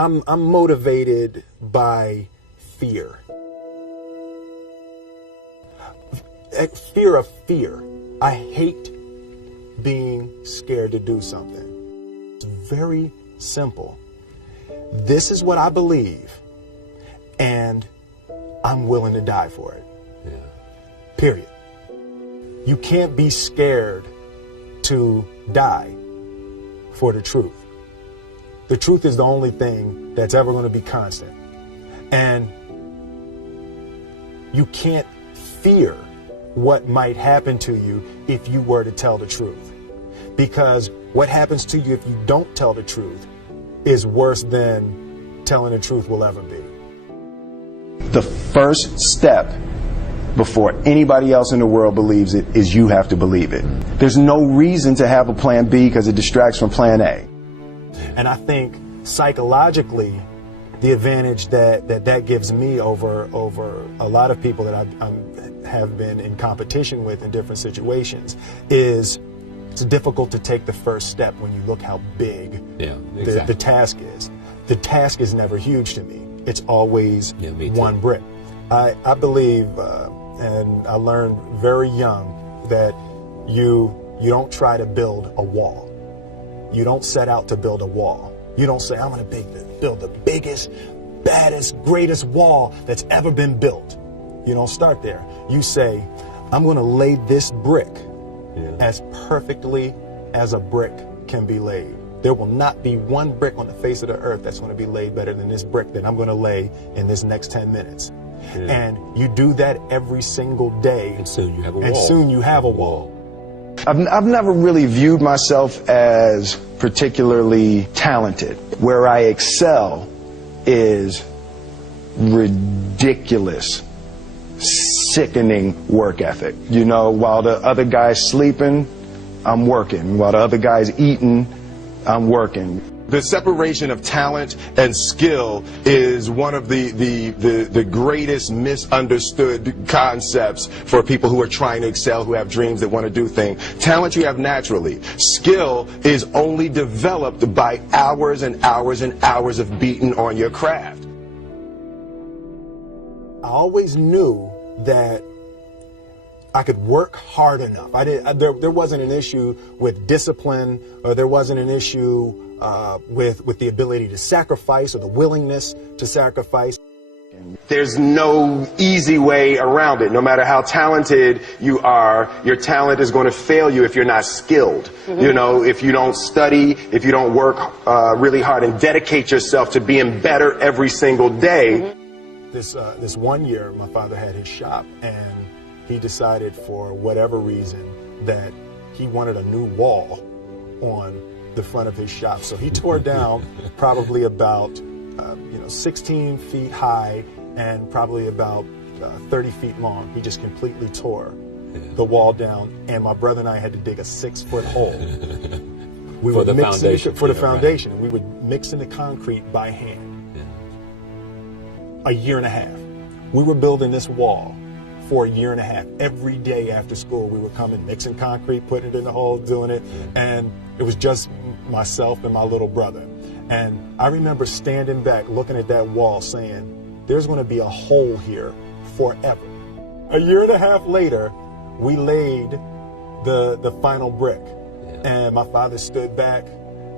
I'm motivated by fear. Fear of fear. I hate being scared to do something. It's very simple. This is what I believe, and I'm willing to die for it. Yeah. Period. You can't be scared to die for the truth. The truth is the only thing that's ever going to be constant. And you can't fear what might happen to you if you were to tell the truth. Because what happens to you if you don't tell the truth is worse than telling the truth will ever be. The first step before anybody else in the world believes it is you have to believe it. There's no reason to have a plan B because it distracts from plan A. And I think psychologically, the advantage that gives me over a lot of people that I have been in competition with in different situations is it's difficult to take the first step when you look how big the task is. The task is never huge to me. It's always one brick. I believe, and I learned very young, that you don't try to build a wall. You don't set out to build a wall. You don't say, I'm going to build the biggest, baddest, greatest wall that's ever been built. You don't start there. You say, I'm going to lay this brick as perfectly as a brick can be laid. There will not be one brick on the face of the earth that's going to be laid better than this brick that I'm going to lay in this next 10 minutes. And you do that every single day. And soon you have a wall. And soon you have a wall. I've never really viewed myself as particularly talented. Where I excel is ridiculous, sickening work ethic. You know, while the other guy's sleeping, I'm working. While the other guy's eating, I'm working. The separation of talent and skill is one of the greatest misunderstood concepts for people who are trying to excel, who have dreams, that want to do things. Talent you have naturally. Skill is only developed by hours and hours and hours of beating on your craft. I always knew that I could work hard enough. There wasn't an issue with discipline, or there wasn't an issue with the ability to sacrifice or the willingness to sacrifice. There's no easy way around it. No matter how talented you are, your talent is going to fail you if you're not skilled. You know, if you don't study, if you don't work really hard and dedicate yourself to being better every single day. This one year, my father had his shop, and he decided for whatever reason that he wanted a new wall on the front of his shop. So he tore down probably about 16 feet high and probably about 30 feet long. He just completely tore the wall down, and my brother and I had to dig a 6-foot hole. We for the foundation. For the foundation. Right. We would mix in the concrete by hand. A year and a half. We were building this wall for a year and a half. Every day after school, we were coming, mixing concrete, putting it in the hole, doing it. And it was just myself and my little brother. And I remember standing back, looking at that wall, saying, there's going to be a hole here forever. A year and a half later, we laid the final brick. And my father stood back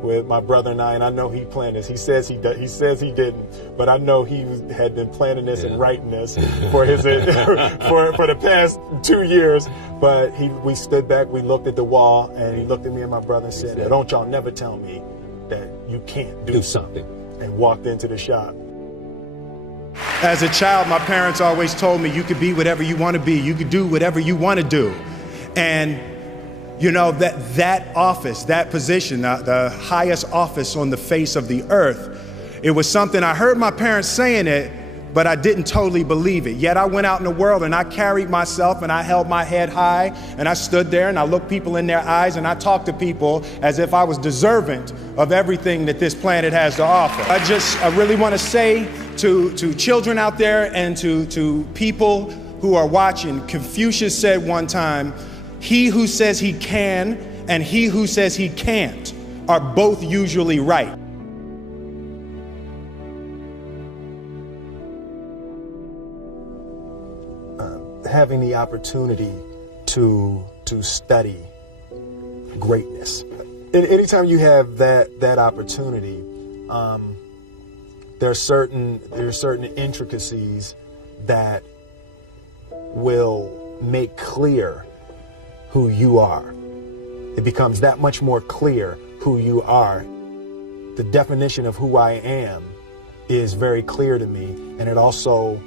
with my brother and I know he planned this. He says he didn't, but I know he had been planning this and writing this for his for the past 2 years. But we stood back, we looked at the wall, and he looked at me and my brother and said, "Don't y'all never tell me that you can't do something," and walked into the shop. As a child, my parents always told me you could be whatever you want to be. You could do whatever you want to do. And you know, that office, that position, the highest office on the face of the earth, it was something I heard my parents saying it, but I didn't totally believe it. Yet I went out in the world and I carried myself and I held my head high and I stood there and I looked people in their eyes and I talked to people as if I was deserving of everything that this planet has to offer. I really want to say to children out there and to people who are watching, Confucius said one time, he who says he can and he who says he can't are both usually right. having the opportunity to study greatness. And anytime you have that opportunity, there are certain intricacies that will make clear who you are. It becomes that much more clear who you are. The definition of who I am is very clear to me, and it also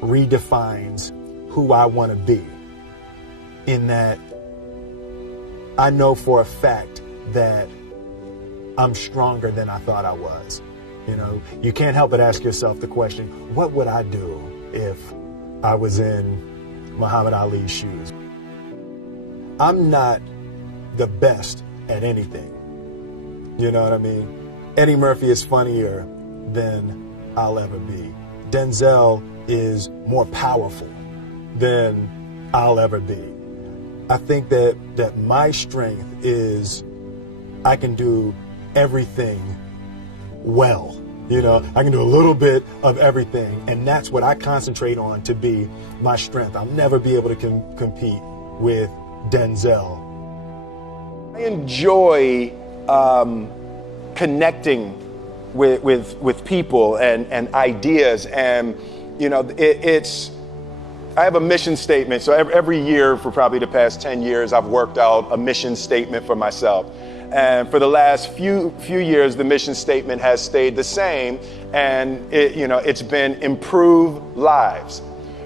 redefines who I want to be. In that I know for a fact that I'm stronger than I thought I was. You know, you can't help but ask yourself the question, what would I do if I was in Muhammad Ali's shoes? I'm not the best at anything. You know what I mean? Eddie Murphy is funnier than I'll ever be. Denzel is more powerful than I'll ever be. I think that my strength is I can do everything well. You know, I can do a little bit of everything, and that's what I concentrate on to be my strength. I'll never be able to compete with Denzel. I enjoy connecting with people and ideas, and you know, I have a mission statement. So every year for probably the past 10 years, I've worked out a mission statement for myself. And for the last few years, the mission statement has stayed the same, and it's been improve lives,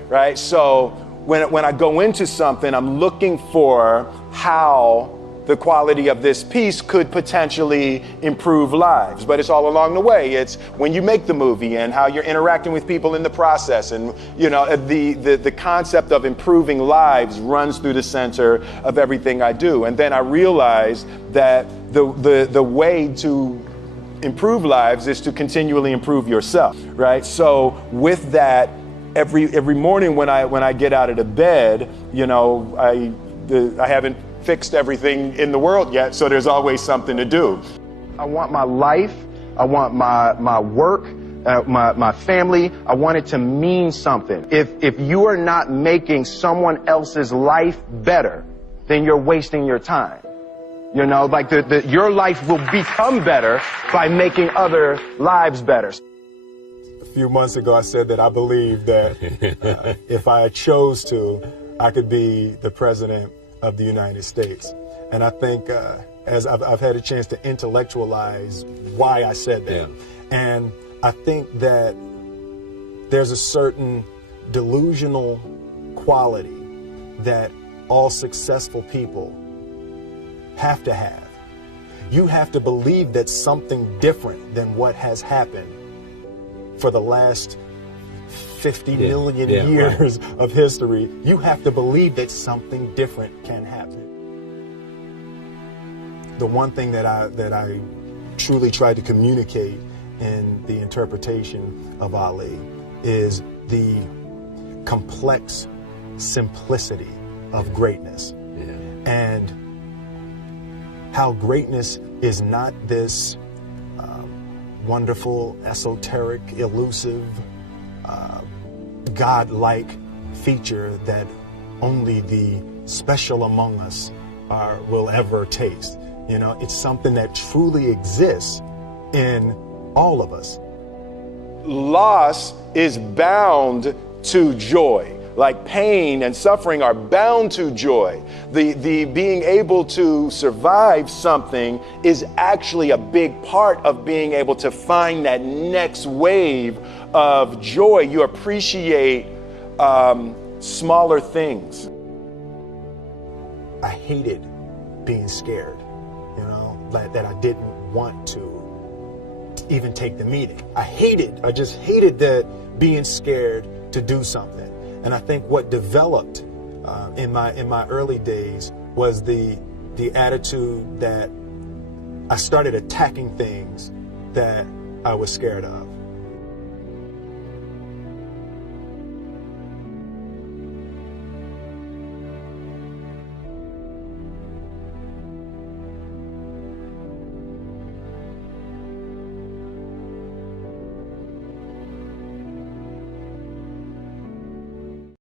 right? So when I go into something, I'm looking for how the quality of this piece could potentially improve lives. But it's all along the way. It's when you make the movie and how you're interacting with people in the process. And the concept of improving lives runs through the center of everything I do. And then I realized that the way to improve lives is to continually improve yourself, right? So with that, every morning when I get out of the bed, I haven't fixed everything in the world yet, so there's always something to do. I want my life, I want my work, my family, I want it to mean something. If you are not making someone else's life better, then you're wasting your time. Your life will become better by making other lives better. A few months ago, I said that I believe that if I chose to, I could be the president of the United States. And I think as I've had a chance to intellectualize why I said that. Yeah. And I think that there's a certain delusional quality that all successful people have to have. You have to believe that something different than what has happened for the last 50 million years of history. You have to believe that something different can happen. The one thing that I truly tried to communicate in the interpretation of Ali is the complex simplicity of greatness. And how greatness is not this wonderful, esoteric, elusive, God-like feature that only the special among us will ever taste. It's something that truly exists in all of us. Loss is bound to joy. Like pain and suffering are bound to joy. The being able to survive something is actually a big part of being able to find that next wave of joy. You appreciate smaller things. I hated being scared, that I didn't want to even take the meeting. I just hated that being scared to do something. And I think what developed in my early days was the attitude that I started attacking things that I was scared of.